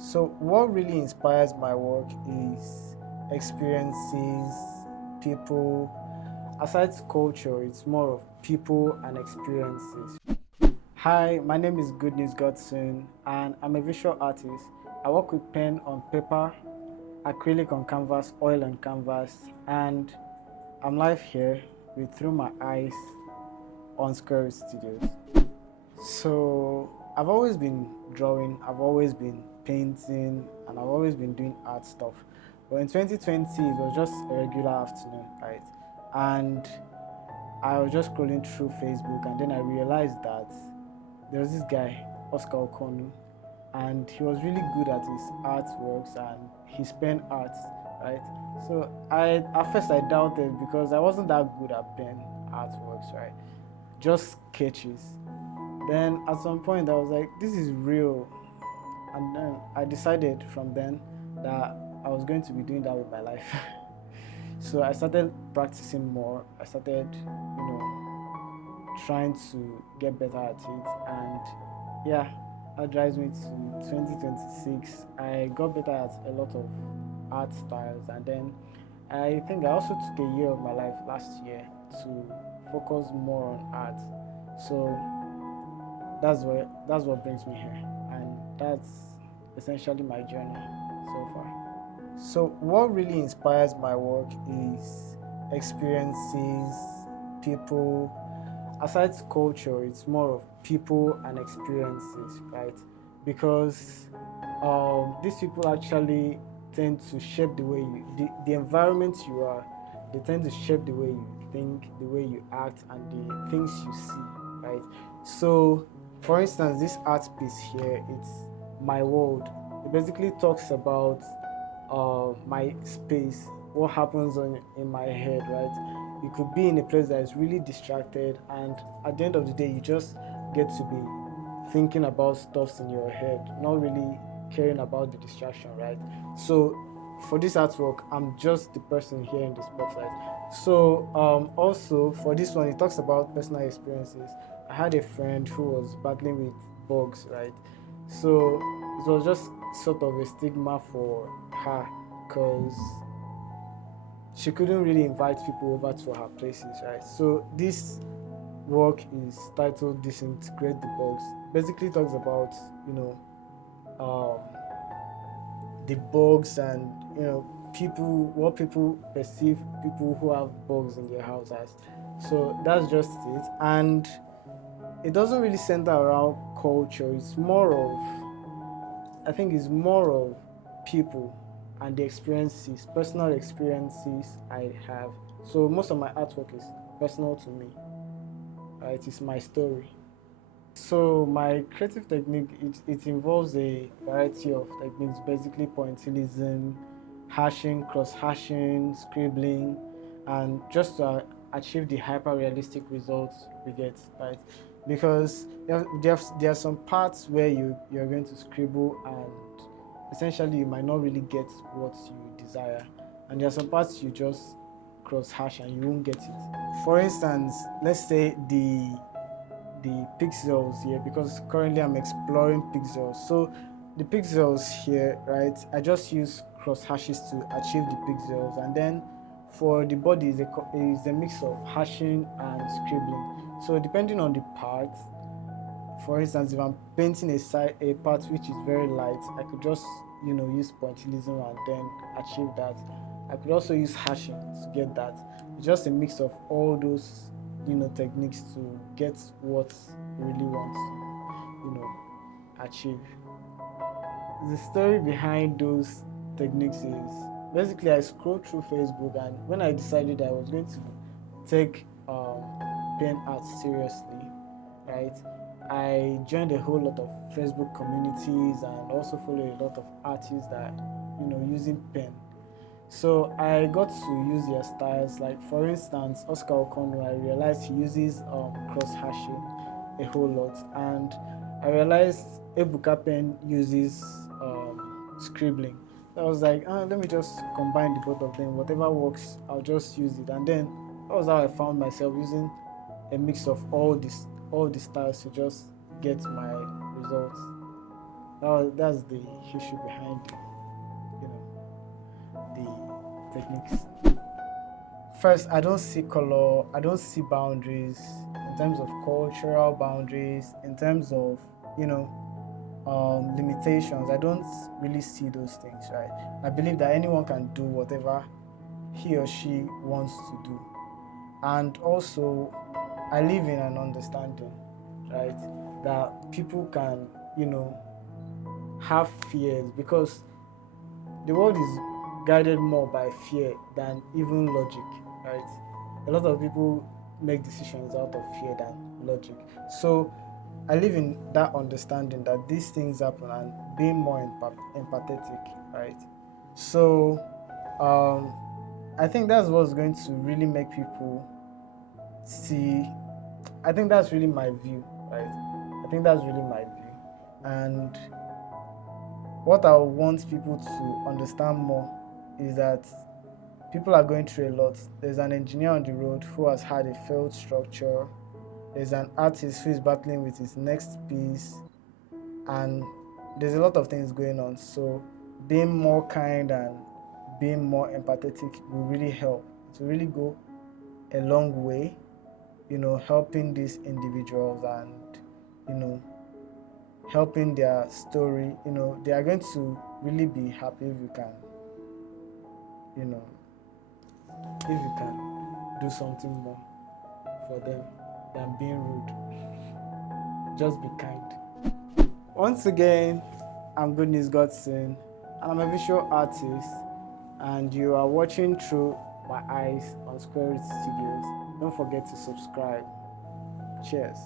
So, what really inspires my work is experiences, people. Aside culture, it's more of people and experiences. Hi, my name is Goodnews Godson, and I'm a visual artist. I work with pen on paper, acrylic on canvas, oil on canvas, and I'm live here with Through My Eyes on Square Studios. So I've always been drawing, I've always been painting, and I've always been doing art stuff. But in 2020, it was just a regular afternoon, right? And I was just scrolling through Facebook, and then I realized that there was this guy, Oscar Okonu, and he was really good at his artworks and his pen arts, right? So at first I doubted because I wasn't that good at pen artworks, right? Just sketches. Then at some point I was like, this is real. And then I decided from then that I was going to be doing that with my life. So I started practicing more. I started, trying to get better at it. And yeah, that drives me to 2026. I got better at a lot of art styles. And then I think I also took a year of my life last year to focus more on art. So that's what brings me here, and that's essentially my journey so far. So what really inspires my work is experiences, people. Aside culture, it's more of people and experiences, right? Because these people actually tend to shape the way the environment you are. They tend to shape the way you think, the way you act, and the things you see, right? So, for instance, this art piece here, it's my world. It basically talks about my space, what happens in my head, right? You could be in a place that is really distracted, and at the end of the day, you just get to be thinking about stuffs in your head, not really caring about the distraction, right? So, for this artwork, I'm just the person here in the spotlight. So, also for this one, it talks about personal experiences. I had a friend who was battling with bugs, right? So, it was just sort of a stigma for her because she couldn't really invite people over to her places, right? So this work is titled "Disintegrate the Bugs." Basically, talks about um, the bugs and people, what people perceive people who have bugs in their house as. So that's just it, and it doesn't really center around culture. It's more of, I think it's more of people and the experiences, personal experiences I have. So most of my artwork is personal to me. Right? It's my story. So my creative technique, it involves a variety of techniques, basically pointillism, hashing, cross-hashing, scribbling, and just to achieve the hyper-realistic results we get, right? Because there are some parts where you're going to scribble and essentially you might not really get what you desire, and there are some parts you just cross-hash and you won't get it. For instance, let's say the pixels here, because currently I'm exploring pixels. So the pixels here, right, I just use cross hashes to achieve the pixels, and then for the body is a mix of hashing and scribbling. So depending on the part, for instance, if I'm painting a part which is very light, I could just use pointillism and then achieve that. I could also use hashing to get that. It's just a mix of all those techniques to get what you really want to achieve. The story behind those techniques is basically I scrolled through Facebook, and when I decided I was going to take pen art seriously, right, I joined a whole lot of Facebook communities and also followed a lot of artists that using pen. So I got to use their styles. Like for instance, Oscar Okono, I realized he uses cross hashing a whole lot, and I realized Ebuka Pen uses scribbling. So I was like, let me just combine the both of them. Whatever works, I'll just use it. And then that was how I found myself using a mix of all the styles to just get my results. That's the issue behind you know, the techniques. First, I don't see color, I don't see boundaries in terms of cultural boundaries, in terms of, you know, limitations. I don't really see those things, right? I believe that anyone can do whatever he or she wants to do. And also, I live in an understanding, right, that people can, you know, have fears because the world is guided more by fear than even logic, right? A lot of people make decisions out of fear than logic. So I live in that understanding that these things happen and being more empathetic, right? So I think that's what's going to really make people see. I think that's really my view, right? I think that's really my view. And what I want people to understand more is that people are going through a lot. There's an engineer on the road who has had a failed structure. There's an artist who is battling with his next piece, and there's a lot of things going on. So being more kind and being more empathetic will really help. It will really go a long way, you know, helping these individuals and, you know, helping their story. You know, they are going to really be happy if you can, you know, if you can do something more for them than being rude. Just be kind. Once again, I'm Goodnews Godson, and I'm a visual artist, and you are watching through my eyes on Square Root Studios. Don't forget to subscribe. Cheers.